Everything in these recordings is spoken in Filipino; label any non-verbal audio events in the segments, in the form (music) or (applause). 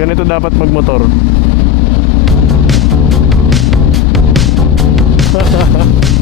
Ganito dapat magmotor. okay, (laughs)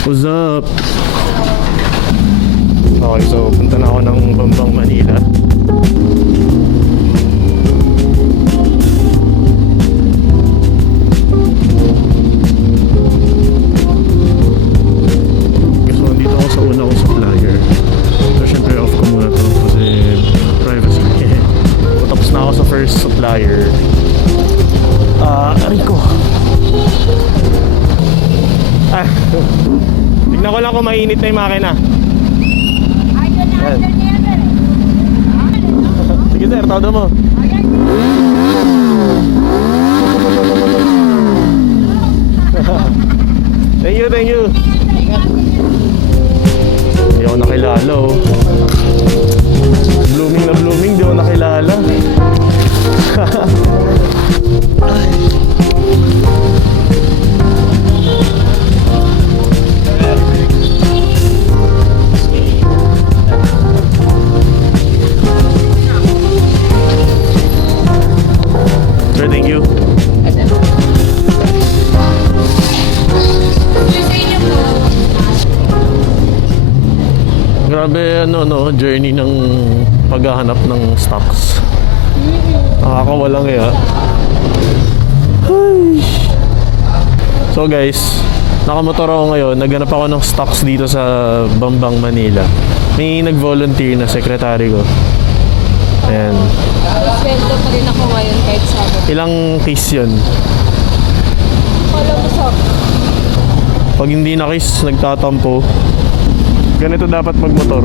What's up? Okay, so punta na ako ng Bambang, Manila. Tignan ko lang kung mainit na yung makina. Yan. (laughs) Sige sir, todo mo. thank ano no, journey ng paghahanap ng stocks. Nakakawalang eh ah. Ay. So guys, nakamotor ako ngayon. Naghanap ako ng stocks dito sa Bambang, Manila. May nag-volunteer na sekretary ko. Ayan. Sweldo pa rin ako ngayon kahit Sabado. Ilang case yun? Kala mo sa Pag hindi na case, nagtatampo. Ganito dapat magmotor.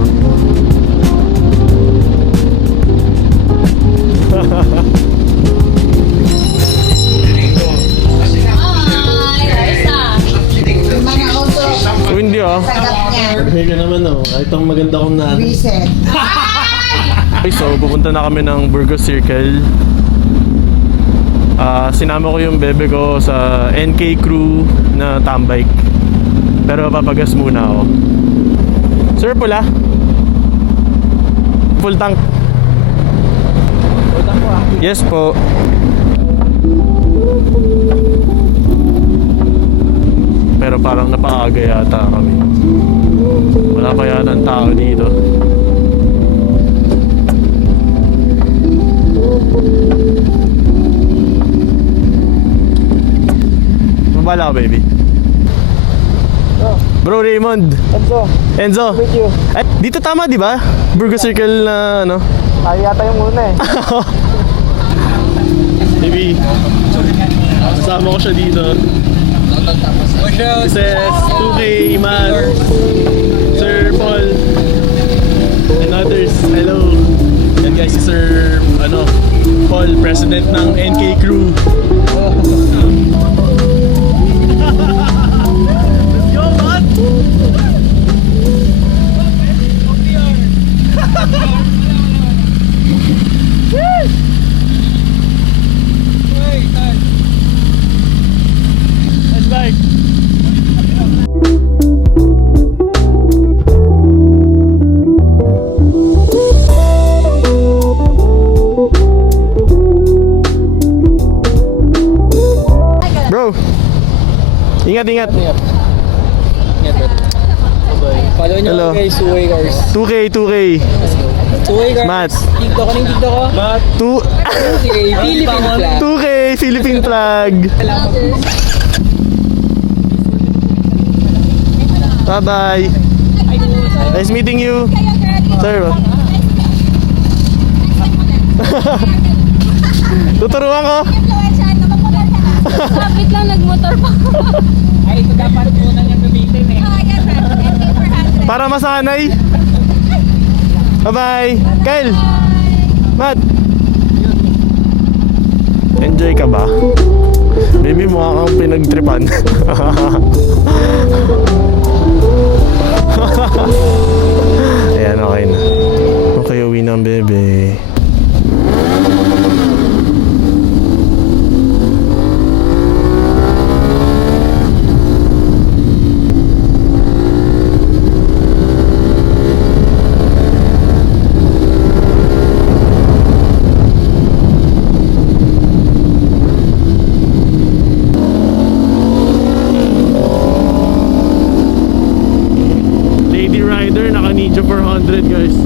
Kung hindi ah. Hey ka naman oh. Kahit ang maganda kong na. Reset. Okay, so pupunta na kami ng Burgos Circle. Ah, sinama ko yung bebe ko sa NK crew na tambike. Pero papagas muna ako. Sir, pula? Full tank. Yes po. Pero parang napaaga yata kami. Wala pa yata ang tao dito. Mabala ka, baby. Bro Raymond. Enzo, Enzo. meet you. Ay, dito tama, di ba? Burgos Circle na ano. Tayo yata yung muna eh. (laughs) Baby. Kasama ko siya dito. This is 2K man. Sir Paul. And others. Hello. Yan guys, si Sir ano, Paul, president ng NK crew. Ingat, ingat. Follow nyo Hello. guys, two-way cars. 2K, 2K. Two-way cars. Matt. Tigdo ko ng tigdo ko. Matt. 2 Okay, (laughs) Philippine flag. 2K. Bye, Philippine flag. Bye-bye. Nice meeting you. Sir. (laughs) Tuturuan ko. Kapit lang nagmotor pa. (laughs) Ay, ito dapat muna niyang gamitin eh. Para masanay. Bye-bye. Kyle. Matt. Enjoy ka ba? Baby, mukha kang pinagtripan. (laughs) Ayan, okay na. Okay, uwi na ang bebe. Ninja 400 guys.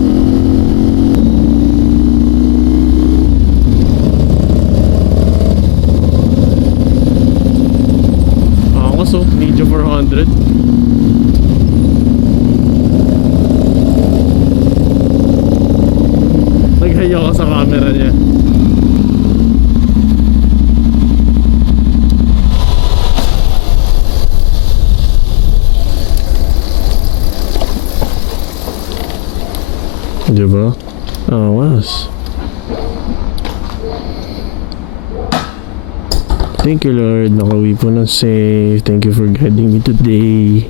Ako so, Ninja 400. Naghaya ka sa camera niya. Diba? Awas. Thank you Lord. Nakauwi po ng safe. Thank you for guiding me today.